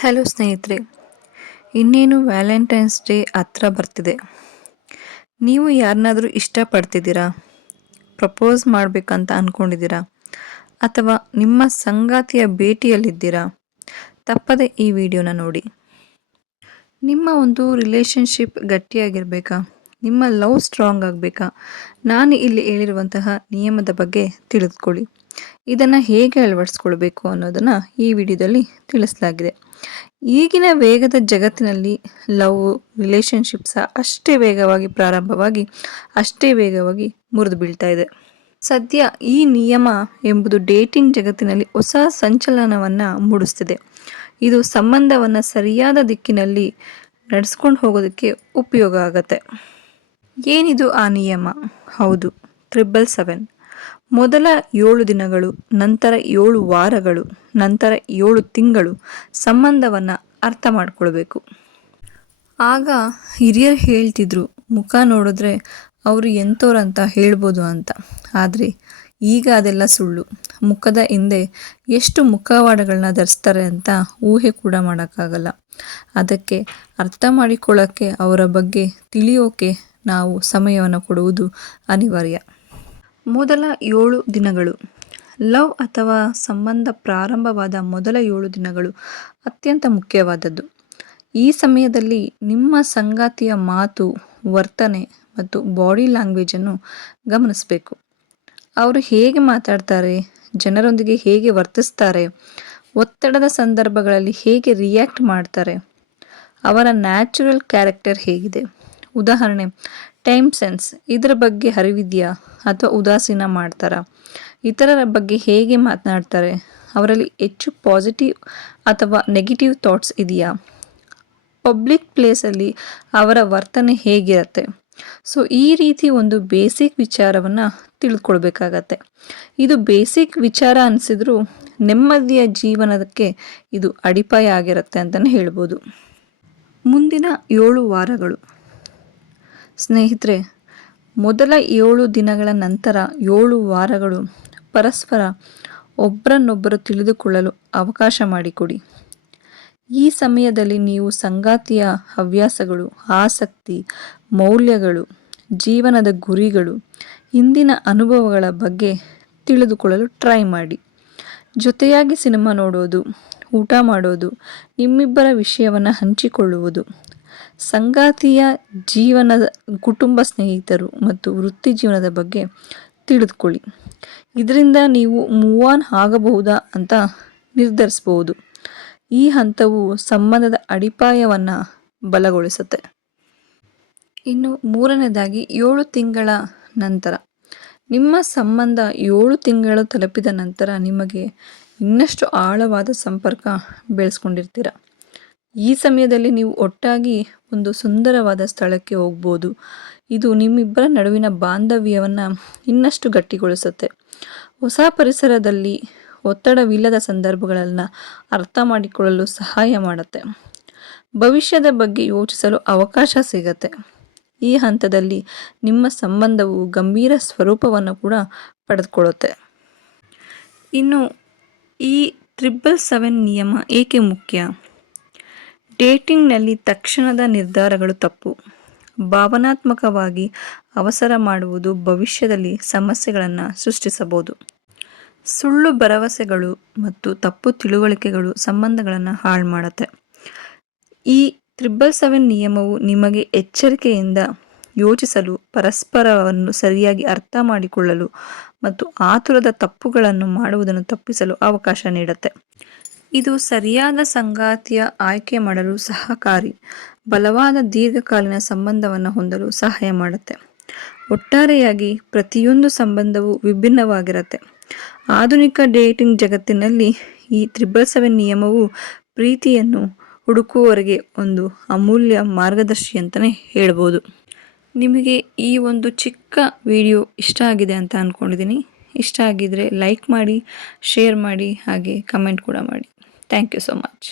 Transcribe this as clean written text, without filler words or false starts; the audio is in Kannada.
ಹಲೋ ಸ್ನೇಹಿತರೆ, ಇನ್ನೇನು ವ್ಯಾಲೆಂಟೈನ್ಸ್ ಡೇ ಹತ್ರ ಬರ್ತಿದೆ. ನೀವು ಯಾರನ್ನಾದರೂ ಇಷ್ಟಪಡ್ತಿದ್ದೀರಾ? ಪ್ರಪೋಸ್ ಮಾಡಬೇಕಂತ ಅಂದ್ಕೊಂಡಿದ್ದೀರಾ? ಅಥವಾ ನಿಮ್ಮ ಸಂಗಾತಿಯ ಭೇಟಿಯಲ್ಲಿದ್ದೀರಾ? ತಪ್ಪದೆ ಈ ವಿಡಿಯೋನ ನೋಡಿ. ನಿಮ್ಮ ಒಂದು ರಿಲೇಷನ್ಶಿಪ್ ಗಟ್ಟಿಯಾಗಿರಬೇಕಾ? ನಿಮ್ಮ ಲವ್ ಸ್ಟ್ರಾಂಗ್ ಆಗಬೇಕಾ? ನಾನು ಇಲ್ಲಿ ಹೇಳಿರುವಂತಹ ನಿಯಮದ ಬಗ್ಗೆ ತಿಳಿದುಕೊಳ್ಳಿ. ಇದನ್ನು ಹೇಗೆ ಅಳವಡಿಸ್ಕೊಳ್ಬೇಕು ಅನ್ನೋದನ್ನು ಈ ವಿಡಿಯೋದಲ್ಲಿ ತಿಳಿಸಲಾಗಿದೆ. ಈಗಿನ ವೇಗದ ಜಗತ್ತಿನಲ್ಲಿ ಲವ್ ರಿಲೇಷನ್ಶಿಪ್ಸ್ ಅಷ್ಟೇ ವೇಗವಾಗಿ ಪ್ರಾರಂಭವಾಗಿ ಅಷ್ಟೇ ವೇಗವಾಗಿ ಮುರಿದು ಬೀಳ್ತಾ ಇದೆ. ಸದ್ಯ ಈ ನಿಯಮ ಎಂಬುದು ಡೇಟಿಂಗ್ ಜಗತ್ತಿನಲ್ಲಿ ಹೊಸ ಸಂಚಲನವನ್ನು ಮೂಡಿಸ್ತಿದೆ. ಇದು ಸಂಬಂಧವನ್ನು ಸರಿಯಾದ ದಿಕ್ಕಿನಲ್ಲಿ ನಡೆಸ್ಕೊಂಡು ಹೋಗೋದಕ್ಕೆ ಉಪಯೋಗ ಆಗತ್ತೆ. ಏನಿದು ಆ ನಿಯಮ? ಹೌದು, 777. ಮೊದಲ 7 ದಿನಗಳು, ನಂತರ 7 ವಾರಗಳು, ನಂತರ 7 ತಿಂಗಳು ಸಂಬಂಧವನ್ನು ಅರ್ಥ ಮಾಡ್ಕೊಳ್ಬೇಕು. ಆಗ ಹಿರಿಯರು ಹೇಳ್ತಿದ್ರು, ಮುಖ ನೋಡಿದ್ರೆ ಅವರು ಎಂಥವ್ರಂತ ಹೇಳ್ಬೋದು ಅಂತ. ಆದರೆ ಈಗ ಅದೆಲ್ಲ ಸುಳ್ಳು. ಮುಖದ ಹಿಂದೆ ಎಷ್ಟು ಮುಖವಾಡಗಳನ್ನ ಧರಿಸ್ತಾರೆ ಅಂತ ಊಹೆ ಕೂಡ ಮಾಡೋಕ್ಕಾಗಲ್ಲ. ಅದಕ್ಕೆ ಅರ್ಥ ಮಾಡಿಕೊಳ್ಳೋಕ್ಕೆ, ಅವರ ಬಗ್ಗೆ ತಿಳಿಯೋಕೆ ನಾವು ಸಮಯವನ್ನು ಕೊಡುವುದು ಅನಿವಾರ್ಯ. ಮೊದಲ 7 ದಿನಗಳು. ಲವ್ ಅಥವಾ ಸಂಬಂಧ ಪ್ರಾರಂಭವಾದ ಮೊದಲ 7 ದಿನಗಳು ಅತ್ಯಂತ ಮುಖ್ಯವಾದದ್ದು. ಈ ಸಮಯದಲ್ಲಿ ನಿಮ್ಮ ಸಂಗಾತಿಯ ಮಾತು, ವರ್ತನೆ ಮತ್ತು ಬಾಡಿ ಲ್ಯಾಂಗ್ವೇಜನ್ನು ಗಮನಿಸಬೇಕು. ಅವರು ಹೇಗೆ ಮಾತಾಡ್ತಾರೆ, ಜನರೊಂದಿಗೆ ಹೇಗೆ ವರ್ತಿಸ್ತಾರೆ, ಒತ್ತಡದ ಸಂದರ್ಭಗಳಲ್ಲಿ ಹೇಗೆ ರಿಯಾಕ್ಟ್ ಮಾಡ್ತಾರೆ, ಅವರ ನ್ಯಾಚುರಲ್ ಕ್ಯಾರೆಕ್ಟರ್ ಹೇಗಿದೆ. ಉದಾಹರಣೆ, ಟೈಮ್ ಸೆನ್ಸ್, ಇದರ ಬಗ್ಗೆ ಅರಿವಿದೆಯಾ ಅಥವಾ ಉದಾಸೀನ ಮಾಡ್ತಾರಾ, ಇತರರ ಬಗ್ಗೆ ಹೇಗೆ ಮಾತನಾಡ್ತಾರೆ, ಅವರಲ್ಲಿ ಹೆಚ್ಚು ಪಾಸಿಟಿವ್ ಅಥವಾ ನೆಗೆಟಿವ್ ಥಾಟ್ಸ್ ಇದೆಯಾ, ಪಬ್ಲಿಕ್ ಪ್ಲೇಸಲ್ಲಿ ಅವರ ವರ್ತನೆ ಹೇಗಿರುತ್ತೆ. ಸೊ ಈ ರೀತಿ ಒಂದು ಬೇಸಿಕ್ ವಿಚಾರವನ್ನು ತಿಳ್ಕೊಳ್ಬೇಕಾಗತ್ತೆ. ಇದು ಬೇಸಿಕ್ ವಿಚಾರ ಅನಿಸಿದ್ರೂ ನೆಮ್ಮದಿಯ ಜೀವನಕ್ಕೆ ಇದು ಅಡಿಪಾಯ ಆಗಿರುತ್ತೆ ಅಂತಲೇ ಹೇಳ್ಬೋದು. ಮುಂದಿನ 7 ವಾರಗಳು. ಸ್ನೇಹಿತರೆ, ಮೊದಲ 7 ದಿನಗಳ ನಂತರ 7 ವಾರಗಳು ಪರಸ್ಪರ ಒಬ್ಬರನ್ನೊಬ್ಬರು ತಿಳಿದುಕೊಳ್ಳಲು ಅವಕಾಶ ಮಾಡಿಕೊಡಿ. ಈ ಸಮಯದಲ್ಲಿ ನೀವು ಸಂಗಾತಿಯ ಹವ್ಯಾಸಗಳು, ಆಸಕ್ತಿ, ಮೌಲ್ಯಗಳು, ಜೀವನದ ಗುರಿಗಳು, ಹಿಂದಿನ ಅನುಭವಗಳ ಬಗ್ಗೆ ತಿಳಿದುಕೊಳ್ಳಲು ಟ್ರೈ ಮಾಡಿ. ಜೊತೆಯಾಗಿ ಸಿನಿಮಾ ನೋಡೋದು, ಊಟ ಮಾಡೋದು, ನಿಮ್ಮಿಬ್ಬರ ವಿಷಯವನ್ನು ಹಂಚಿಕೊಳ್ಳುವುದು, ಸಂಗಾತಿಯ ಜೀವನದ, ಕುಟುಂಬ, ಸ್ನೇಹಿತರು ಮತ್ತು ವೃತ್ತಿ ಜೀವನದ ಬಗ್ಗೆ ತಿಳಿದುಕೊಳ್ಳಿ. ಇದರಿಂದ ನೀವು ಮೂವ್ ಆನ್ ಆಗಬಹುದಾ ಅಂತ ನಿರ್ಧರಿಸಬಹುದು. ಈ ಹಂತವು ಸಂಬಂಧದ ಅಡಿಪಾಯವನ್ನು ಬಲಗೊಳಿಸುತ್ತೆ. ಇನ್ನು ಮೂರನೇದಾಗಿ 7 ತಿಂಗಳ ನಂತರ. ನಿಮ್ಮ ಸಂಬಂಧ 7 ತಿಂಗಳು ತಲುಪಿದ ನಂತರ ನಿಮಗೆ ಇನ್ನಷ್ಟು ಆಳವಾದ ಸಂಪರ್ಕ ಬೆಳೆಸ್ಕೊಂಡಿರ್ತೀರ. ಈ ಸಮಯದಲ್ಲಿ ನೀವು ಒಟ್ಟಾಗಿ ಒಂದು ಸುಂದರವಾದ ಸ್ಥಳಕ್ಕೆ ಹೋಗ್ಬೋದು. ಇದು ನಿಮ್ಮಿಬ್ಬರ ನಡುವಿನ ಬಾಂಧವ್ಯವನ್ನು ಇನ್ನಷ್ಟು ಗಟ್ಟಿಗೊಳಿಸುತ್ತೆ. ಹೊಸ ಪರಿಸರದಲ್ಲಿ ಒತ್ತಡವಿಲ್ಲದ ಸಂದರ್ಭಗಳನ್ನು ಅರ್ಥ ಮಾಡಿಕೊಳ್ಳಲು ಸಹಾಯ ಮಾಡುತ್ತೆ. ಭವಿಷ್ಯದ ಬಗ್ಗೆ ಯೋಚಿಸಲು ಅವಕಾಶ ಸಿಗತ್ತೆ. ಈ ಹಂತದಲ್ಲಿ ನಿಮ್ಮ ಸಂಬಂಧವು ಗಂಭೀರ ಸ್ವರೂಪವನ್ನು ಕೂಡ ಪಡೆದುಕೊಳ್ಳುತ್ತೆ. ಇನ್ನು ಈ 777 ನಿಯಮ ಏಕೆ ಮುಖ್ಯ? ಡೇಟಿಂಗ್ನಲ್ಲಿ ತಕ್ಷಣದ ನಿರ್ಧಾರಗಳು ತಪ್ಪು. ಭಾವನಾತ್ಮಕವಾಗಿ ಅವಸರ ಮಾಡುವುದು ಭವಿಷ್ಯದಲ್ಲಿ ಸಮಸ್ಯೆಗಳನ್ನು ಸೃಷ್ಟಿಸಬಹುದು. ಸುಳ್ಳು ಭರವಸೆಗಳು ಮತ್ತು ತಪ್ಪು ತಿಳುವಳಿಕೆಗಳು ಸಂಬಂಧಗಳನ್ನು ಹಾಳು ಮಾಡುತ್ತೆ. ಈ 777 ನಿಯಮವು ನಿಮಗೆ ಎಚ್ಚರಿಕೆಯಿಂದ ಯೋಚಿಸಲು, ಪರಸ್ಪರವನ್ನು ಸರಿಯಾಗಿ ಅರ್ಥ ಮಾಡಿಕೊಳ್ಳಲು ಮತ್ತು ಆತುರದ ತಪ್ಪುಗಳನ್ನು ಮಾಡುವುದನ್ನು ತಪ್ಪಿಸಲು ಅವಕಾಶ ನೀಡುತ್ತೆ. ಇದು ಸರಿಯಾದ ಸಂಗಾತಿಯ ಆಯ್ಕೆ ಮಾಡಲು ಸಹಕಾರಿ, ಬಲವಾದ ದೀರ್ಘಕಾಲೀನ ಸಂಬಂಧವನ್ನು ಹೊಂದಲು ಸಹಾಯ ಮಾಡುತ್ತೆ. ಒಟ್ಟಾರೆಯಾಗಿ ಪ್ರತಿಯೊಂದು ಸಂಬಂಧವೂ ವಿಭಿನ್ನವಾಗಿರುತ್ತೆ. ಆಧುನಿಕ ಡೇಟಿಂಗ್ ಜಗತ್ತಿನಲ್ಲಿ ಈ 777 ನಿಯಮವು ಪ್ರೀತಿಯನ್ನು ಹುಡುಕುವವರೆಗೆ ಒಂದು ಅಮೂಲ್ಯ ಮಾರ್ಗದರ್ಶಿ ಅಂತಲೇ ಹೇಳ್ಬೋದು. ನಿಮಗೆ ಈ ಒಂದು ಚಿಕ್ಕ ವಿಡಿಯೋ ಇಷ್ಟ ಆಗಿದೆ ಅಂತ ಅಂದ್ಕೊಂಡಿದ್ದೀನಿ. ಇಷ್ಟ ಆಗಿದ್ರೆ ಲೈಕ್ ಮಾಡಿ, ಶೇರ್ ಮಾಡಿ, ಹಾಗೆ ಕಮೆಂಟ್ ಕೂಡ ಮಾಡಿ. Thank you so much.